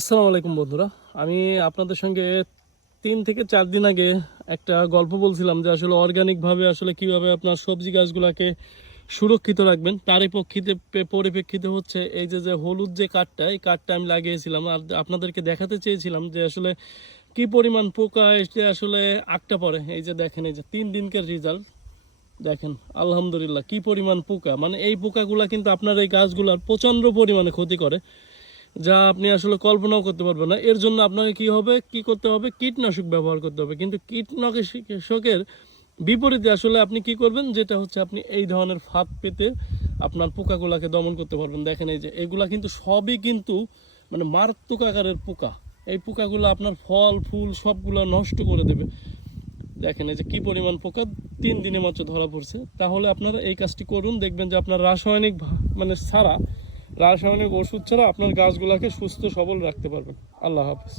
আসসালামু আলাইকুম বন্ধুরা। আমি আপনাদের সঙ্গে 3 থেকে 4 দিন আগে একটা গল্প বলছিলাম যে আসলে অর্গানিকভাবে আসলে কিভাবে আপনার সবজি গাছগুলোকে সুরক্ষিত রাখবেন। তারই পরিপ্রেক্ষিতে হচ্ছে এই যে হলুদ যে কাঠটা, এই কাঠটা আমি লাগিয়েছিলাম আর আপনাদেরকে দেখাতে চেয়েছিলাম যে আসলে কি পরিমাণ পোকা এসে আসলে আটকা পড়ে। এই যে দেখেন, এই যে 3 দিনকার রেজাল্ট দেখেন, আলহামদুলিল্লাহ কি পরিমাণ পোকা। মানে এই পোকাগুলা কিন্তু আপনার এই গাছগুলার প্রচণ্ড পরিমাণে ক্ষতি করে, যা আপনি আসলে কল্পনাও করতে পারবেন না। এর জন্য আপনাকে কি করতে হবে, কীটনাশক ব্যবহার করতে হবে। কিন্তু কীটনাশকের বিপরীতে আসলে আপনি কি করবেন, যেটা হচ্ছে আপনি এই ধরনের ফাঁদ পেতে আপনার পোকাগুলাকে দমন করতে পারবেন। দেখেন এই যে এগুলা কিন্তু সবই কিন্তু মানে মারাত্মক আকারের পোকা। এই পোকাগুলো আপনার ফল ফুল সবগুলো নষ্ট করে দেবে। দেখেন এই যে কি পরিমাণ পোকা 3 দিনে মাত্র ধরা পড়ছে। তাহলে আপনারা এই কাজটি করুন, দেখবেন যে আপনার মানে রাসায়নিক ওষুধ ছাড়া আপনার গাছগুলোকে সুস্থ সবল রাখতে পারবেন। আল্লাহ হাফেজ।